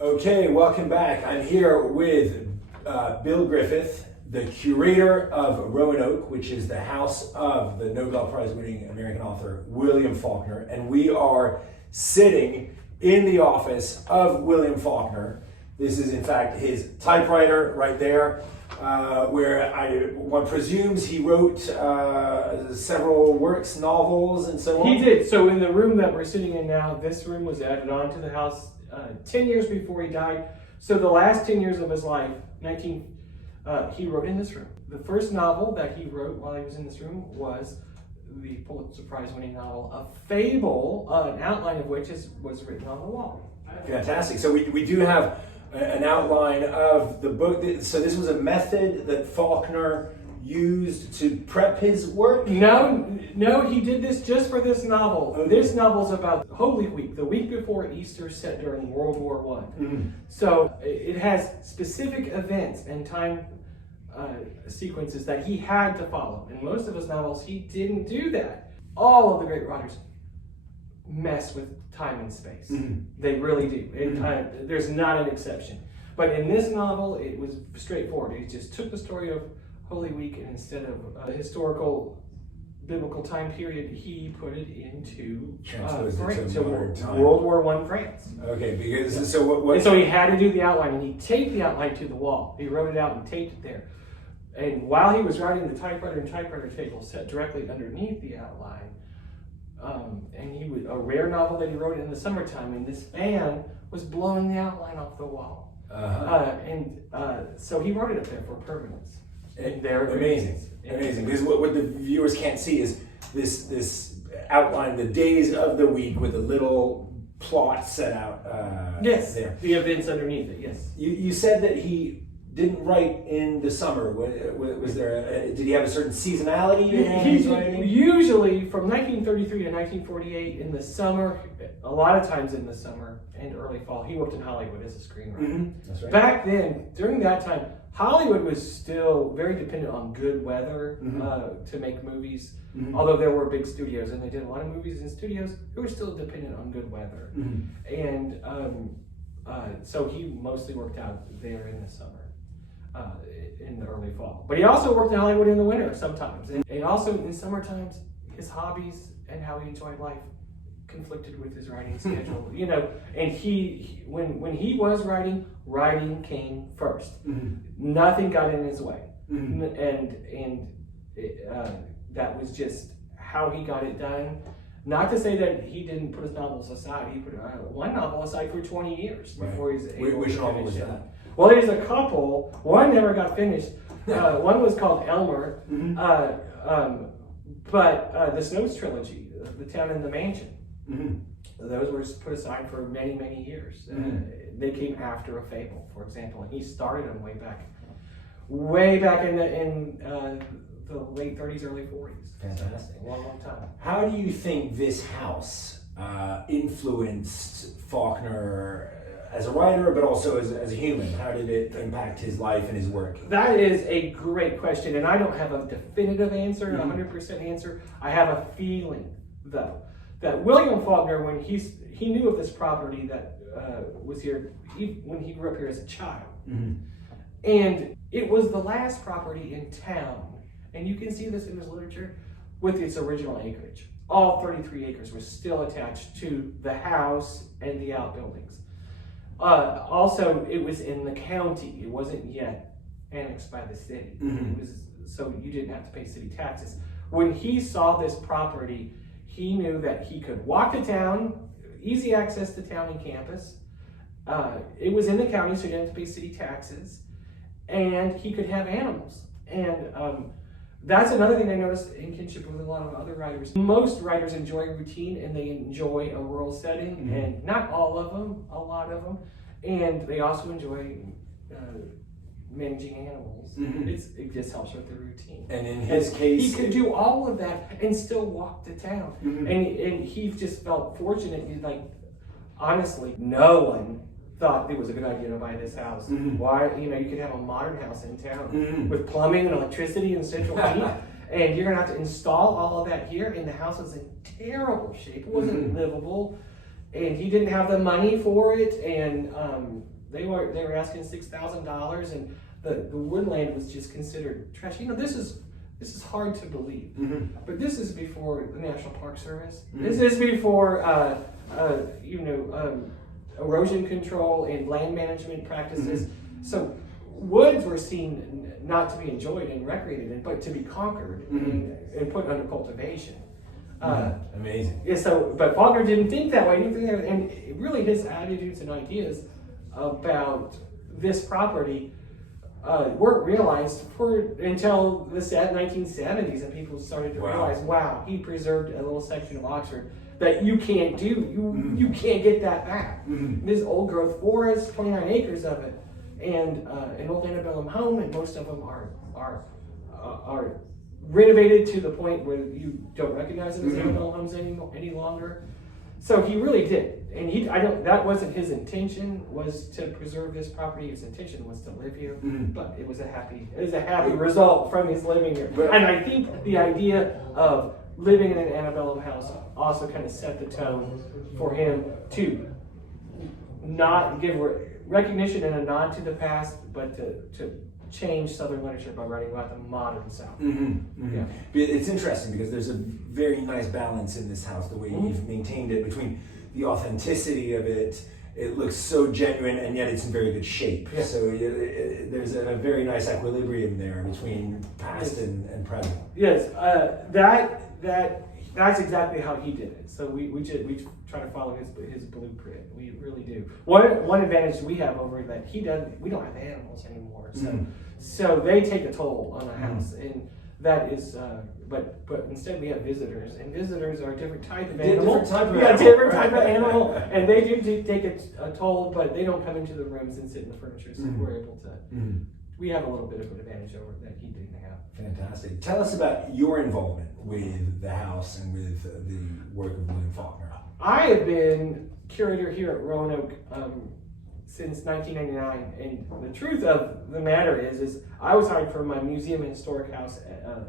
Okay, welcome back. I'm here with Bill Griffith, the curator of Roanoke, which is the house of the Nobel Prize-winning American author William Faulkner, and we are sitting in the office of William Faulkner. This is, in fact, his typewriter right there, where one presumes he wrote several works, novels, and so on. He did. So in the room that we're sitting in now, this room was added on to the house 10 years before he died. So the last 10 years of his life, he wrote in this room. The first novel that he wrote while he was in this room was the Pulitzer Prize-winning novel, A Fable, an outline of which was written on the wall. Fantastic. So we do have an outline of the book. So this was a method that Faulkner used to prep his work? No, he did this just for this novel. Okay. This novel's about Holy Week, the week before Easter, set during World War I. Mm-hmm. So it has specific events and time sequences that he had to follow. In most of his novels, he didn't do that. All of the great writers mess with time and space. Mm-hmm. They really do. Mm-hmm. There's not an exception. But in this novel, it was straightforward. He just took the story of Holy Week, and instead of a historical biblical time period, he put it into France, World War I France. Okay, because so what? And so he had to do the outline, and he taped the outline to the wall. He wrote it out and taped it there. And while he was writing, the typewriter and typewriter table set directly underneath the outline. And he was a rare novel that he wrote in the summertime, and this fan was blowing the outline off the wall. So he wrote it up there for permanence. And they're amazing. Because what the viewers can't see is this outline, the days of the week with a little plot set out. Yes, there. The events underneath it. Yes. You said that he didn't write in the summer. Was there? Did he have a certain seasonality? Usually from 1933 to 1948 in the summer. A lot of times in the summer and early fall, he worked in Hollywood as a screenwriter. Mm-hmm. That's right. Back then, during that time, Hollywood was still very dependent on good weather to make movies. Mm-hmm. Although there were big studios and they did a lot of movies in studios, they were still dependent on good weather. Mm-hmm. And so he mostly worked out there in the summer, in the early fall. But he also worked in Hollywood in the winter sometimes. And also in summer times, his hobbies and how he enjoyed life conflicted with his writing schedule, and he when he was writing came first. Mm-hmm. Nothing got in his way. Mm-hmm. And that was just how he got it done. Not to say that he didn't put his novels aside. He put one novel aside for 20 years before he's able to finish that. Well, there's a couple. One never got finished. One was called Elmer. Mm-hmm. But the Snow's trilogy, The Town and the Mansion, mm-hmm. those were put aside for many, many years. Mm-hmm. They came after A Fable, for example, and he started them way back in the late 30s, early 40s. Fantastic. So, long time. How do you think this house influenced Faulkner as a writer, but also as a human? How did it impact his life and his work? That is a great question, and I don't have a definitive answer, mm-hmm. 100% answer. I have a feeling, though, that William Faulkner, when he knew of this property that was here, when he grew up here as a child, mm-hmm. and it was the last property in town, and you can see this in his literature, with its original acreage. All 33 acres was still attached to the house and the outbuildings. Also, it was in the county. It wasn't yet annexed by the city. Mm-hmm. So you didn't have to pay city taxes. When he saw this property, he knew that he could walk to town, easy access to town and campus. It was in the county, so you didn't have to pay city taxes. And he could have animals. And that's another thing I noticed in kinship with a lot of other writers. Most writers enjoy routine and they enjoy a rural setting, mm-hmm. and not all of them, a lot of them. And they also enjoy managing animals. Mm-hmm. It just helps with the routine. And in his case, he could do all of that and still walk to town. Mm-hmm. And he just felt fortunate. Honestly, no one thought it was a good idea to buy this house. Mm-hmm. Why? You could have a modern house in town, mm-hmm. with plumbing and electricity and central heat, and you're gonna have to install all of that here. And the house was in terrible shape. It wasn't, mm-hmm. livable. and he didn't have the money for it, and they were asking $6,000, and the woodland was just considered trash. This is hard to believe, but this is before the National Park Service. This is before erosion control and land management practices. So woods were seen not to be enjoyed and recreated in, but to be conquered and put under cultivation. Amazing. Yeah. So, but Faulkner didn't think that way. He didn't think that, and really his attitudes and ideas about this property weren't realized until the 1970s, and people started to realize, wow, he preserved a little section of Oxford that you can't do. You can't get that back. This old growth forest, 29 acres of it, and an old antebellum home, and most of them are renovated to the point where you don't recognize them as antebellum homes any longer. So he really did, and that wasn't his intention, was to preserve this property. His intention was to live here, but it was a happy result from his living here. And I think the idea of living in an antebellum house also kind of set the tone for him to not give recognition and a nod to the past, but to change Southern literature by writing about the modern South. Yeah. It's interesting because there's a very nice balance in this house, the way you've maintained it, between the authenticity of it. It looks so genuine, and yet it's in very good shape. Yeah. So there's a very nice equilibrium there between past and present. Yes, that's exactly how he did it. So we try to follow his blueprint. We really do. One advantage we have over that he doesn't. We don't have animals anymore, so they take a toll on the house, and that is. But instead we have visitors, and visitors are a different type of animal. Different type of animal, and they do take a toll, but they don't come into the rooms and sit in the furniture, so we're able to. We have a little bit of an advantage over that he didn't have. Fantastic. Tell us about your involvement with the house and with the work of William Faulkner. I have been curator here at Roanoke since 1999, and the truth of the matter is I was hired for my museum and historic house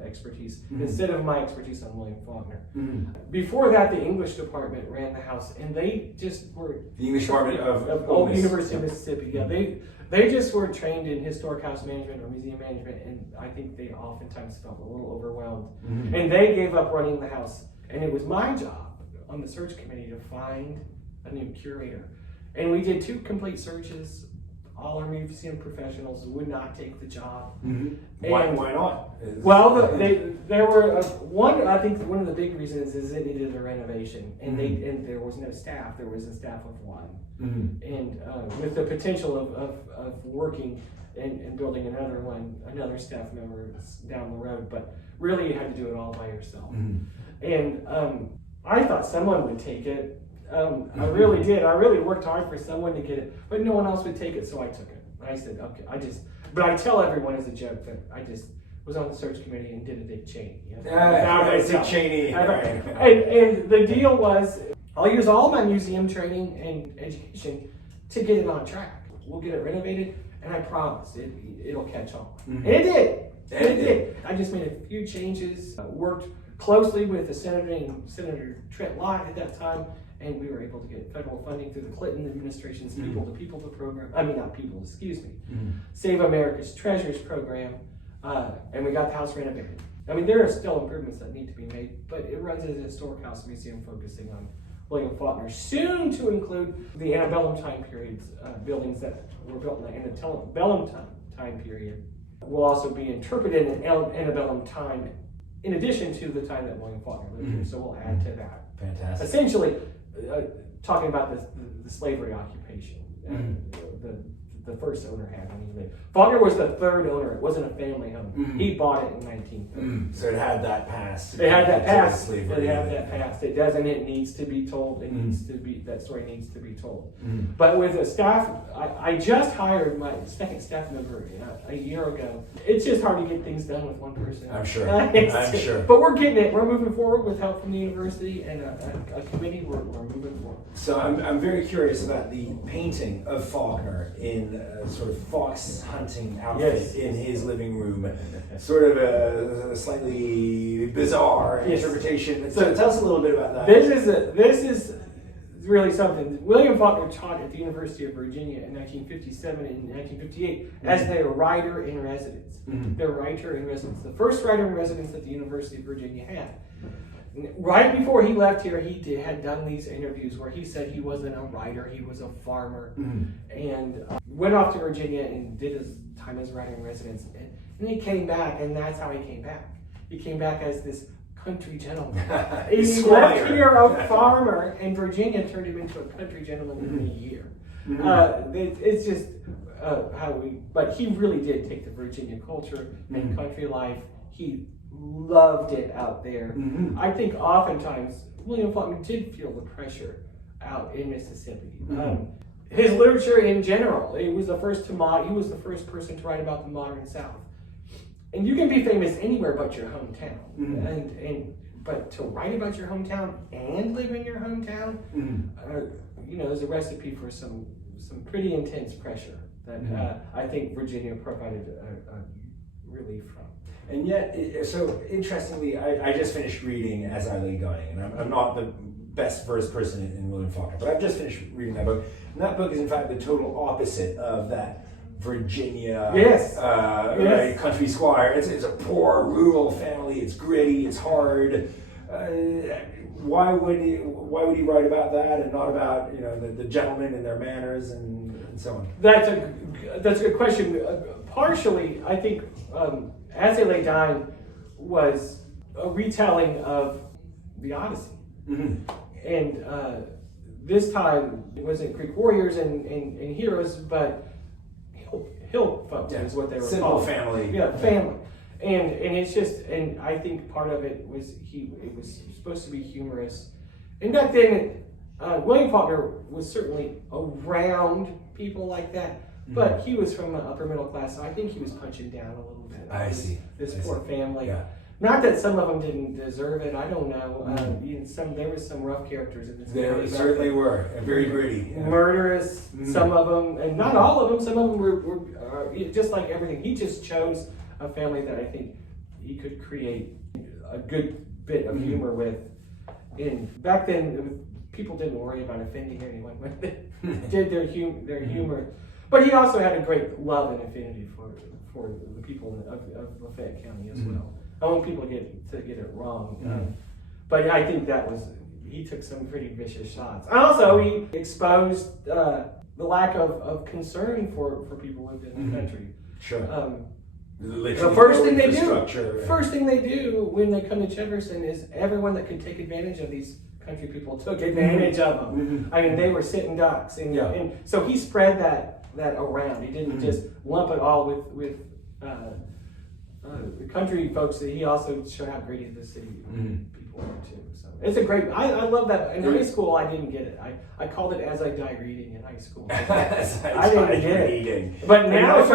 expertise instead of my expertise on William Faulkner. Before that, the English department ran the house, and they just were the English department of University of Mississippi. Yeah, they just were trained in historic house management or museum management, and I think they oftentimes felt a little overwhelmed. And they gave up running the house, and it was my job on the search committee to find a new curator. And we did 2 complete searches. All our museum professionals would not take the job. Why not? Well, there were I think one of the big reasons is it needed a renovation, and there was no staff. There was a staff of 1, and with the potential of working and building another staff member down the road. But really, you had to do it all by yourself. And I thought someone would take it. I really did. I really worked hard for someone to get it, but no one else would take it, so I took it. I said, okay, but I tell everyone as a joke that I just was on the search committee and did a Dick Cheney. Dick Cheney. And the deal was, I'll use all my museum training and education to get it on track. We'll get it renovated, and I promise it'll catch on. And it did. It did. I just made a few changes, worked closely with the Senator Trent Lott at that time, and we were able to get federal funding through the Clinton administration's People-to-People program. Save America's Treasures program, and we got the house renovated. I mean, there are still improvements that need to be made, but it runs as a historic house museum focusing on William Faulkner, soon to include the antebellum time periods, buildings that were built in the antebellum time period. Will also be interpreted in antebellum time, in addition to the time that William Faulkner lived here. So we'll add to that. Fantastic. Essentially, talking about the slavery occupation, the first owner had when he lived. Faulkner was the 3rd owner. It wasn't a family home. He bought it in 1930. So it had that past. It had that past. It had that past. It doesn't. It needs to be told. It needs to be. That story needs to be told. But with a staff, I just hired my 2nd staff member a year ago. It's just hard to get things done with 1 person. I'm sure. I'm sure. But we're getting it. We're moving forward with help from the university and a committee. We're moving forward. So I'm very curious about the painting of Faulkner in sort of fox hunting outfit in his living room. Sort of a slightly bizarre interpretation. So tell us a little bit about that. This is really something. William Faulkner taught at the University of Virginia in 1957 and 1958 as their writer in residence. Their writer in residence. The first writer in residence that the University of Virginia had. Right before he left here, he had done these interviews where he said he wasn't a writer, he was a farmer, and went off to Virginia and did his time as writer in residence. And he came back, and that's how he came back. He came back as this country gentleman. He left here a farmer, and Virginia turned him into a country gentleman in a year. It's just but he really did take the Virginia culture and country life. He loved it out there. I think oftentimes William Faulkner did feel the pressure out in Mississippi. His literature in general, he was the first person to write about the modern South. And you can be famous anywhere but your hometown. But to write about your hometown and live in your hometown, there's a recipe for some pretty intense pressure that I think Virginia provided a relief from. And yet, so interestingly, I just finished reading As I Lay Dying, and I'm not the best versed person in William Faulkner, but I've just finished reading that book. And that book is in fact the total opposite of that Virginia country squire. It's a poor rural family. It's gritty. It's hard. Why would he write about that and not about the gentlemen and their manners and so on? That's a good question. Partially, I think As They Lay Dying was a retelling of the Odyssey, and this time it wasn't Greek warriors and heroes, but hill folks is what they were simple called. Family. Yeah, family. And it's just, and I think part of it was it was supposed to be humorous. And back then, William Faulkner was certainly around people like that, but he was from an upper middle class, so I think he was punching down a little bit. This poor family. Yeah. Not that some of them didn't deserve it. I don't know. There was some rough characters in this. There certainly were, and very gritty, murderous. Some of them, and not all of them. Some of them were just like everything. He just chose a family that I think he could create a good bit of humor with. And back then, people didn't worry about offending anyone when they did their humor. But he also had a great love and affinity for the people of Lafayette County as well. I don't want people to get it wrong. But I think he took some pretty vicious shots. Also, he exposed the lack of concern for people within the country. Sure. The first thing they do when they come to Jefferson is everyone that could take advantage of these country people took advantage of them. I mean, they were sitting ducks, and so he spread that around. He didn't just lump it all with the country folks. He also showed how great the city people were too. So it's a great. I love that. In high school, I didn't get it. I called it As I Die Reading in high school. I didn't get it. But now I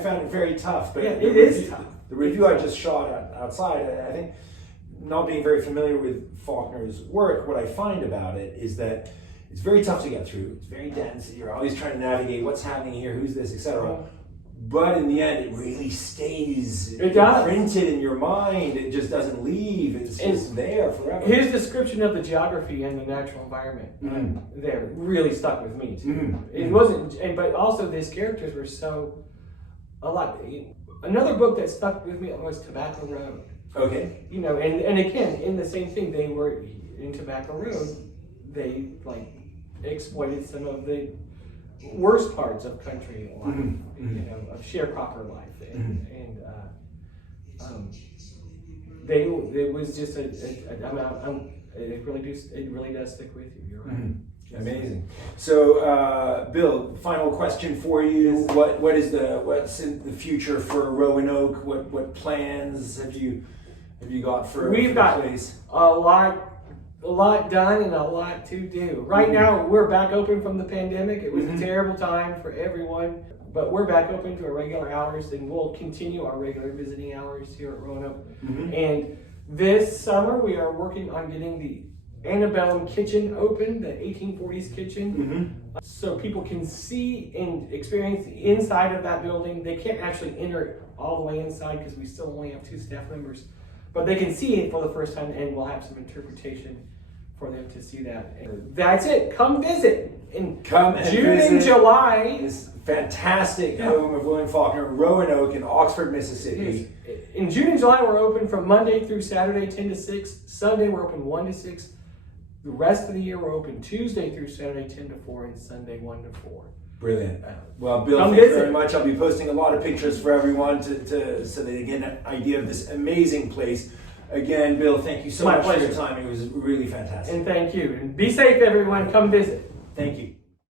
found it very tough. But it is tough. The review I just shot outside, I think, not being very familiar with Faulkner's work, what I find about it is that it's very tough to get through. It's very dense. You're always trying to navigate what's happening here, who's this, etc. But in the end, it really stays imprinted in your mind. It just doesn't leave. It's just there forever. His description of the geography and the natural environment there really stuck with me too. It wasn't, but also these characters were so a lot. Another book that stuck with me was Tobacco Road. Okay. And again, in the same thing, they were in Tobacco Road. They exploited some of the worst parts of country life, of sharecropper life, and it was just it really does stick with you. You're right. Amazing. So, Bill, final question for you: what's in the future for Roanoke? What plans have you got for? We've got place? a lot done and a lot to do. Right now, we're back open from the pandemic. It was a terrible time for everyone, but we're back open to our regular hours, and we'll continue our regular visiting hours here at Roanoke. And this summer, we are working on getting the antebellum kitchen open, the 1840s kitchen, so people can see and experience the inside of that building. They can't actually enter all the way inside because we still only have 2 staff members, but they can see it for the first time, and we'll have some interpretation for them to see that. And that's it. Come visit in Come and June visit and July. this fantastic home of William Faulkner, Roanoke in Oxford, Mississippi. In June and July, we're open from Monday through Saturday, 10 to 6. Sunday, we're open 1 to 6. The rest of the year, we're open Tuesday through Saturday, 10 to 4, and Sunday, 1 to 4. Brilliant. Well, Bill, Come thank you visit. very much. I'll be posting a lot of pictures for everyone so they get an idea of this amazing place. Again, Bill, thank you so My much for pleasure. your time. It was really fantastic. And thank you. And be safe, everyone. Come visit. Thank you.